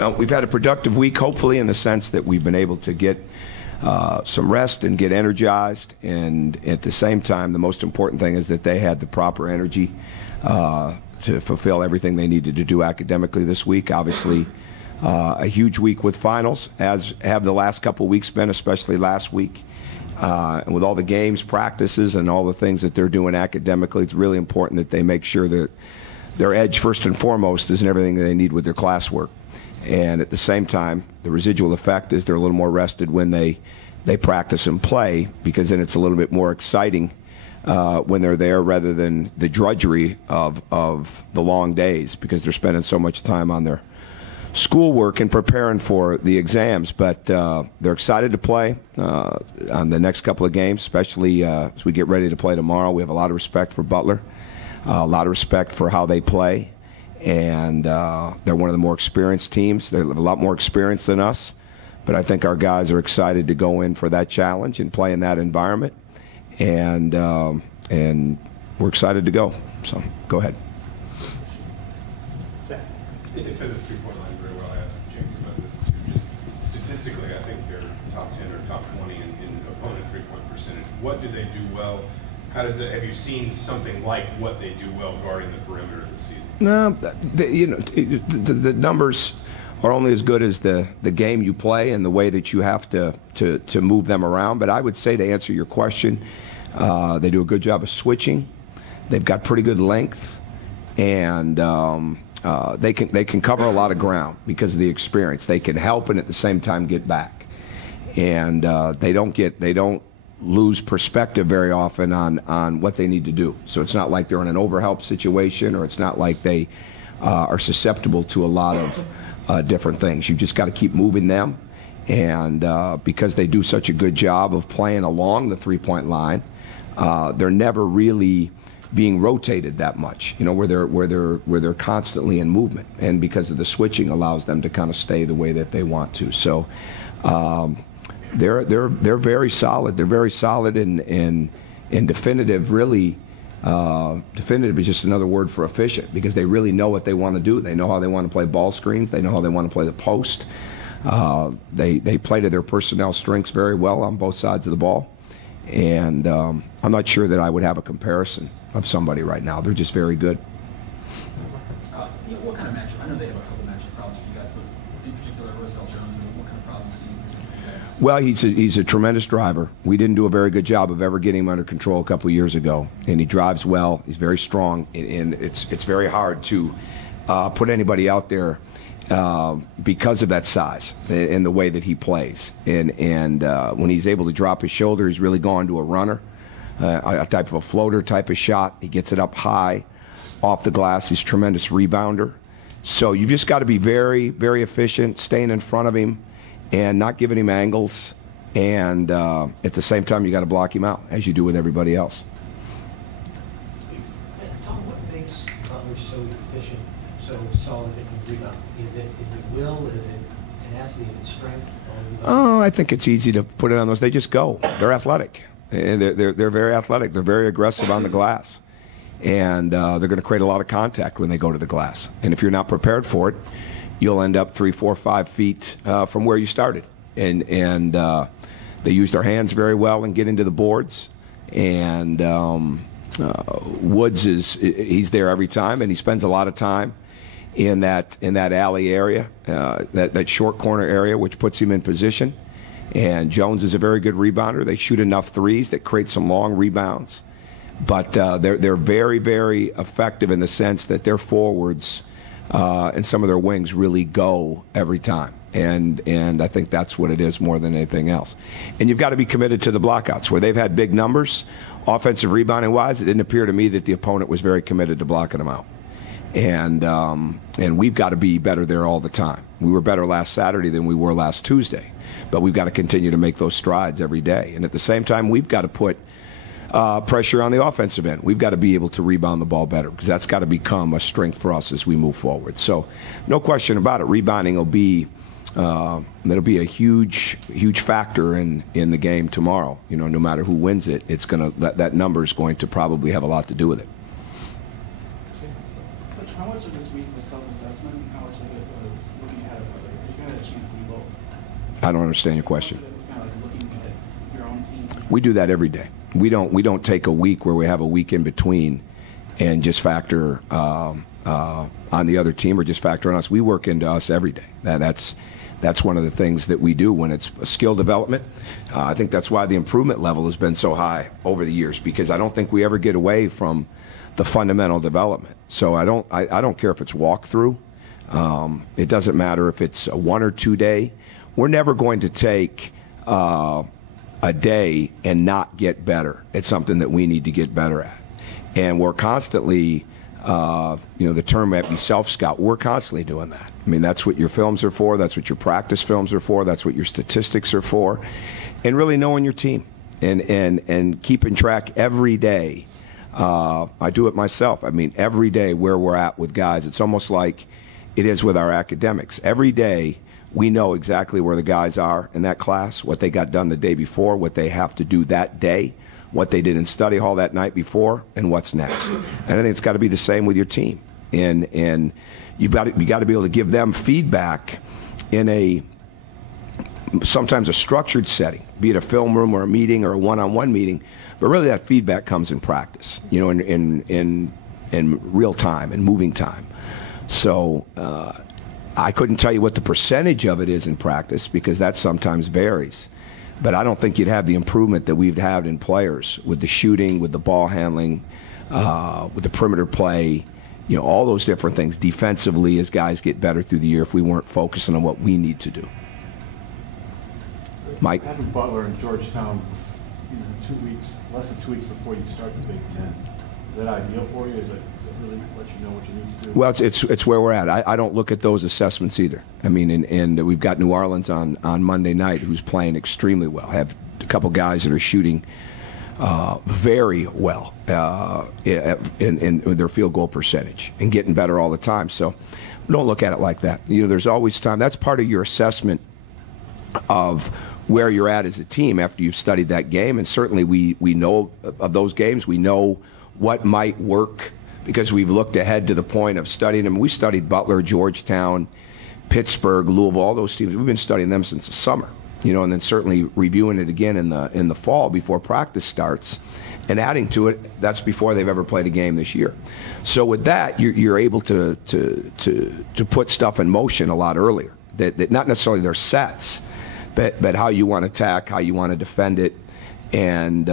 Well, we've had a productive week, hopefully, in the sense that we've been able to get some rest and get energized. And at the same time, the most important thing is that they had the proper energy to fulfill everything they needed to do academically this week. Obviously, a huge week with finals, as have the last couple of weeks been, especially last week. And with all the games, practices, and all the things that they're doing academically, it's really important that they make sure that their edge, first and foremost, is in everything they need with their classwork. And at the same time, the residual effect is they're a little more rested when they practice and play, because then it's a little bit more exciting when they're there, rather than the drudgery of the long days, because they're spending so much time on their schoolwork and preparing for the exams. But they're excited to play on the next couple of games, especially as we get ready to play tomorrow. We have a lot of respect for Butler, a lot of respect for how they play. And they're one of the more experienced teams. They have a lot more experience than us. But I think our guys are excited to go in for that challenge and play in that environment. And we're excited to go. So go ahead. They defend the three-point line very well. I asked James about this too. Just statistically, I think they're top 10 or top 20 in opponent three-point percentage. What do they do well? How does it? Have you seen something like what they do well guarding the perimeter this season? No, the numbers are only as good as the game you play and the way that you have to move them around. But I would say, to answer your question, they do a good job of switching. They've got pretty good length, and they can cover a lot of ground because of the experience. They can help and at the same time get back, and they don't lose perspective very often on what they need to do. So it's not like they're in an overhelp situation, or it's not like they are susceptible to a lot of different things. You just got to keep moving them, and because they do such a good job of playing along the three-point line, they're never really being rotated that much, where they're constantly in movement, and because of the switching allows them to kind of stay the way that they want to. So they're very solid. They're very solid in definitive. Really, definitive is just another word for efficient, because they really know what they want to do. They know how they want to play ball screens. They know how they want to play the post. They play to their personnel strengths very well on both sides of the ball. And I'm not sure that I would have a comparison of somebody right now. They're just very good. What kind of matchup? I know they have a couple matchup problems for you guys, but in particular, Roosevelt Jones, what kind of problems do you guys? Well, he's a tremendous driver. We didn't do a very good job of ever getting him under control a couple of years ago. And he drives well. He's very strong. And it's very hard to put anybody out there because of that size and the way that he plays. And when he's able to drop his shoulder, he's really gone to a runner, a type of a floater type of shot. He gets it up high off the glass. He's a tremendous rebounder. So you've just got to be very, very efficient, staying in front of him and not giving him angles. And at the same time, you got to block him out, as you do with everybody else. Tom, what makes Butler so efficient, so solid at the rebound? Is it will? Is it tenacity? Is it strength? Oh, I think it's easy to put it on those. They just go. They're athletic. And they're very athletic. They're very aggressive on the glass. And they're going to create a lot of contact when they go to the glass. And if you're not prepared for it, you'll end up 3, 4, 5 feet from where you started. And they use their hands very well and get into the boards. And Woods he's there every time, and he spends a lot of time in that alley area, that short corner area, which puts him in position. And Jones is a very good rebounder. They shoot enough threes that create some long rebounds. But they're very, very effective in the sense that their forwards and some of their wings really go every time. And I think that's what it is more than anything else. And you've got to be committed to the blockouts. Where they've had big numbers, offensive rebounding-wise, it didn't appear to me that the opponent was very committed to blocking them out. And we've got to be better there all the time. We were better last Saturday than we were last Tuesday. But we've got to continue to make those strides every day. And at the same time, we've got to put pressure on the offensive end. We've got to be able to rebound the ball better, because that's got to become a strength for us as we move forward. So no question about it, rebounding will be it'll be a huge factor in the game tomorrow. No matter who wins it, it's going to that number is going to probably have a lot to do with it. Coach, how much of this week was self-assessment how much of it was looking ahead of Butler? Are you going to have a chance to do both? I don't understand your question. It was kind of like looking at your own team. We do that every day. We don't take a week where we have a week in between and just factor on the other team or just factor on us. We work into us every day. That's one of the things that we do when it's skill development. I think that's why the improvement level has been so high over the years, because I don't think we ever get away from the fundamental development. So I don't care if it's walkthrough. It doesn't matter if it's a 1 or 2 day. We're never going to take a day and not get better. It's something that we need to get better at. And we're constantly, the term might be self-scout. We're constantly doing that. I mean, that's what your films are for. That's what your practice films are for. That's what your statistics are for. And really knowing your team and keeping track every day. I do it myself. I mean, every day where we're at with guys. It's almost like it is with our academics. Every day we know exactly where the guys are in that class, what they got done the day before, what they have to do that day, what they did in study hall that night before, and what's next. And I think it's got to be the same with your team. And you got to be able to give them feedback in sometimes a structured setting, be it a film room or a meeting or a one-on-one meeting. But really, that feedback comes in practice, in real time and moving time. So I couldn't tell you what the percentage of it is in practice, because that sometimes varies. But I don't think you'd have the improvement that we've had in players with the shooting, with the ball handling, with the perimeter play, all those different things defensively as guys get better through the year if we weren't focusing on what we need to do. Mike? Having Butler in Georgetown, 2 weeks, less than 2 weeks before you start the Big Ten, is that ideal for you? Does it really let you know what you need to do? Well, it's where we're at. I don't look at those assessments either. I mean, and we've got New Orleans on Monday night, who's playing extremely well. Have a couple guys that are shooting very well in their field goal percentage and getting better all the time. So don't look at it like that. There's always time. That's part of your assessment of where you're at as a team after you've studied that game. And certainly we know of those games. We know what might work because we've looked ahead to the point of studying them. We studied Butler, Georgetown, Pittsburgh, Louisville, all those teams. We've been studying them since the summer, and then certainly reviewing it again in the fall before practice starts and adding to it. That's before they've ever played a game this year. So with that, you're able to put stuff in motion a lot earlier. That not necessarily their sets, but how you want to attack, how you want to defend it, and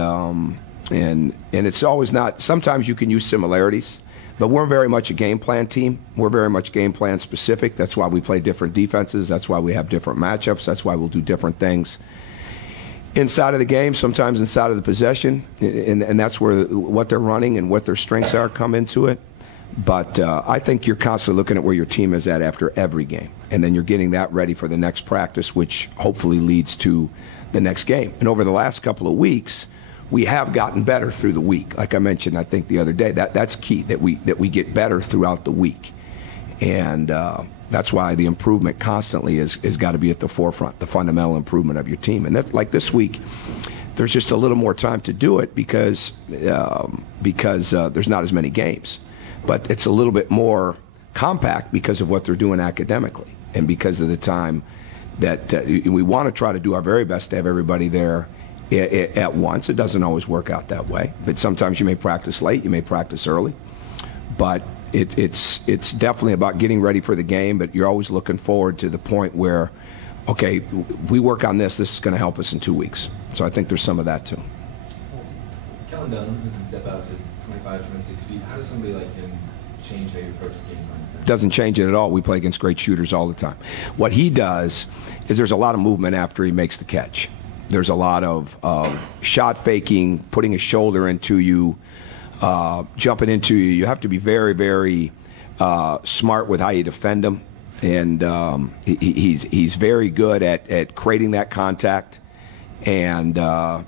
it's always not. Sometimes you can use similarities, but we're very much a game plan team. We're very much game plan specific. That's why we play different defenses. That's why we have different matchups. That's why we'll do different things inside of the game, sometimes inside of the possession, and that's where what they're running and what their strengths are come into it. But I think you're constantly looking at where your team is at after every game, and then you're getting that ready for the next practice, which hopefully leads to the next game. And over the last couple of weeks, we have gotten better through the week. Like I mentioned, I think the other day, that's key, that we get better throughout the week. And that's why the improvement constantly is got to be at the forefront, the fundamental improvement of your team. And that, like this week, there's just a little more time to do it because there's not as many games. But it's a little bit more compact because of what they're doing academically and because of the time that we want to try to do our very best to have everybody there at once. It doesn't always work out that way, but sometimes you may practice late, you may practice early, but it's definitely about getting ready for the game. But you're always looking forward to the point where, okay, if we work on this is going to help us in 2 weeks. So I think there's some of that too. Kellen Dunham, who can step out to 25, 26 feet, how does somebody like him change how you approach the game? Doesn't change it at all. We play against great shooters all the time. What he does is there's a lot of movement after he makes the catch. There's a lot of shot faking, putting his shoulder into you, jumping into you. You have to be very, very smart with how you defend him. And he's very good at creating that contact and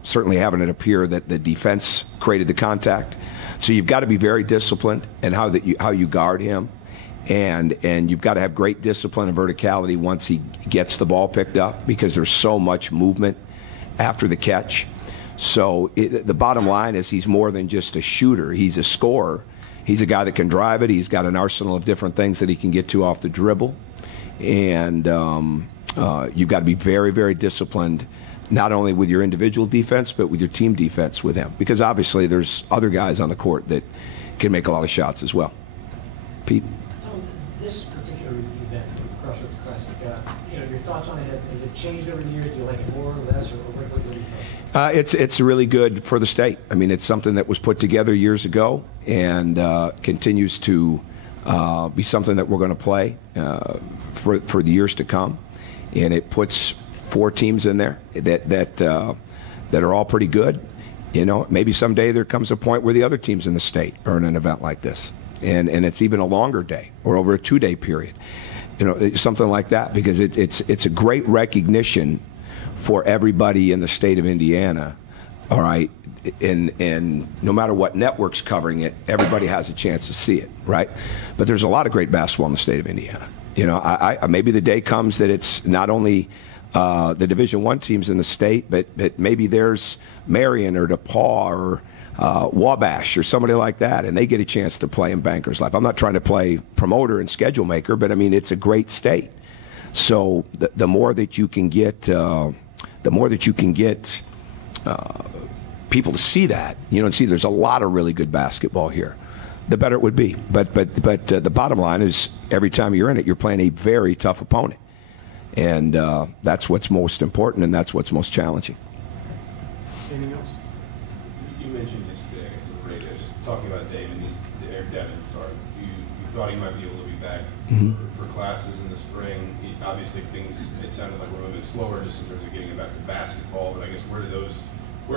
certainly having it appear that the defense created the contact. So you've got to be very disciplined in how you guard him. And you've got to have great discipline and verticality once he gets the ball picked up because there's so much movement after the catch. So the bottom line is he's more than just a shooter. He's a scorer. He's a guy that can drive it. He's got an arsenal of different things that he can get to off the dribble. And you've got to be very, very disciplined, not only with your individual defense, but with your team defense with him. Because obviously there's other guys on the court that can make a lot of shots as well. Pete? This particular event, the Crossroads Classic, your thoughts on it, has it changed over the years? Do you like it more or less, or what do you think? It's really good for the state. I mean, it's something that was put together years ago and continues to be something that we're going to play for the years to come. And it puts 4 teams in there that are all pretty good. You know, maybe someday there comes a point where the other teams in the state are in an event like this, and it's even a longer day or over a 2-day period. You know, something like that, because it's a great recognition for everybody in the state of Indiana. All right, and no matter what network's covering it, everybody has a chance to see it, right? But there's a lot of great basketball in the state of Indiana. You know, I maybe the day comes that it's not only the Division I teams in the state, but maybe there's Marion or DePaul or Wabash or somebody like that, and they get a chance to play in Bankers Life. I'm not trying to play promoter and schedule maker, but I mean, it's a great state. So the more that you can get, people to see that, you know, and see there's a lot of really good basketball here, the better it would be. But the bottom line is, every time you're in it, you're playing a very tough opponent. And that's what's most important, and that's what's most challenging. Anything else? You mentioned yesterday, I guess, on the radio, just talking about Devin, sorry. You thought he might be able to be back for classes in the spring. Obviously, it sounded like we're a little bit slower just in terms of getting him back to basketball. But I guess where do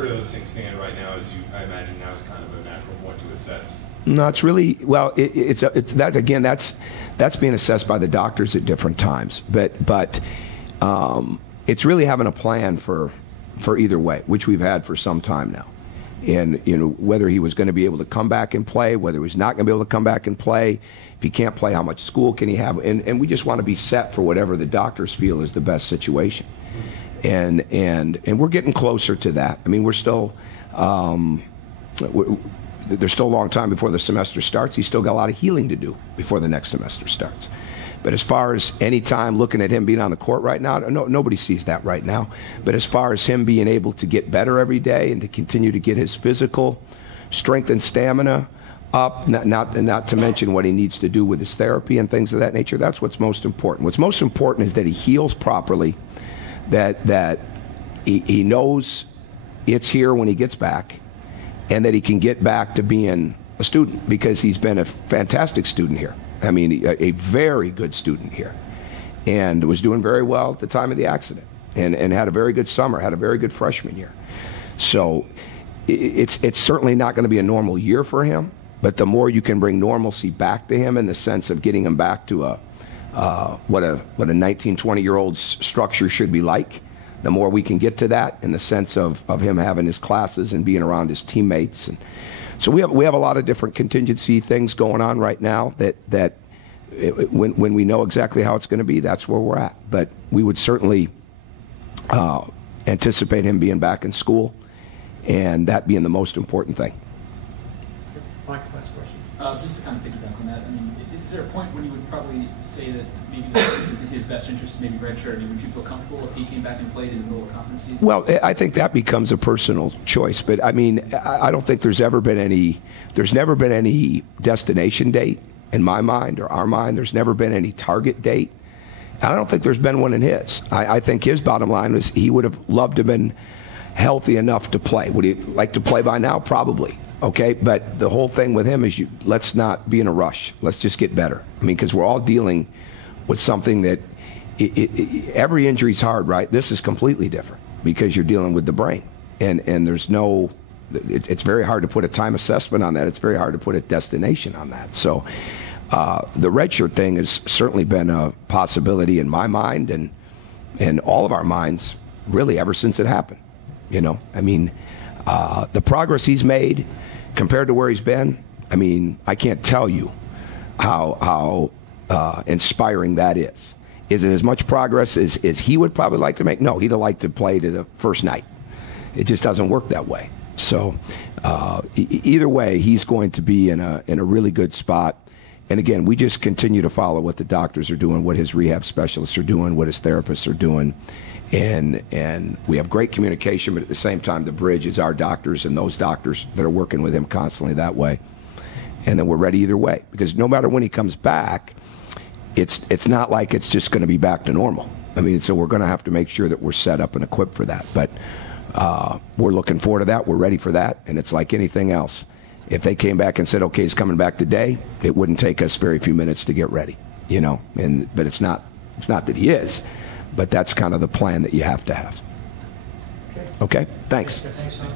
those things stand right now? I imagine now is kind of a natural point to assess. No, it's really, well, it's that, again, that's being assessed by the doctors at different times. But it's really having a plan for either way, which we've had for some time now. And, you know, whether he was going to be able to come back and play, whether he was not going to be able to come back and play, if he can't play, how much school can he have? And we just want to be set for whatever the doctors feel is the best situation. And we're getting closer to that. I mean, we're still, there's still a long time before the semester starts. He's still got a lot of healing to do before the next semester starts. But as far as any time looking at him being on the court right now, nobody sees that right now. But as far as him being able to get better every day and to continue to get his physical strength and stamina up, not to mention what he needs to do with his therapy and things of that nature, that's what's most important. What's most important is that he heals properly, that he knows it's here when he gets back, and that he can get back to being a student, because he's been a fantastic student here. I mean, a very good student here, and was doing very well at the time of the accident, and had a very good summer, had a very good freshman year. So it's certainly not going to be a normal year for him, but the more you can bring normalcy back to him in the sense of getting him back to what a 19, 20-year-old's structure should be like, the more we can get to that in the sense of him having his classes and being around his teammates. And so we have a lot of different contingency things going on right now that when we know exactly how it's going to be, that's where we're at. But we would certainly anticipate him being back in school, and that being the most important thing. Mike, last question. Just to kind of piggyback on that, I mean, is there a point when you would probably say that maybe it's in his best interest to maybe redshirt? I mean, would you feel comfortable if he came back and played in the middle of conference season? Well, I think that becomes a personal choice, but I mean, I don't think there's never been any destination date in my mind or our mind. There's never been any target date. And I don't think there's been one in his. I think his bottom line was he would have loved to have been healthy enough to play. Would he like to play by now? Probably. Okay, but the whole thing with him is let's not be in a rush. Let's just get better. I mean, because we're all dealing with something that every injury is hard, right? This is completely different because you're dealing with the brain, and there's no. It's very hard to put a time assessment on that. It's very hard to put a destination on that. So the redshirt thing has certainly been a possibility in my mind and all of our minds, really, ever since it happened. You know, I mean, the progress he's made compared to where he's been, I mean, I can't tell you how inspiring that is. Is it as much progress as he would probably like to make? No, he'd have liked to play to the first night. It just doesn't work that way. So either way, he's going to be in a really good spot. And again, we just continue to follow what the doctors are doing, what his rehab specialists are doing, what his therapists are doing. And we have great communication, but at the same time, the bridge is our doctors and those doctors that are working with him constantly that way. And then we're ready either way. Because no matter when he comes back, it's not like it's just going to be back to normal. I mean, so we're going to have to make sure that we're set up and equipped for that. But we're looking forward to that. We're ready for that. And it's like anything else. If they came back and said, okay, he's coming back today, it wouldn't take us very few minutes to get ready, you know. But it's not that he is, but that's kind of the plan that you have to have. Okay? Thanks. Thanks, Tom.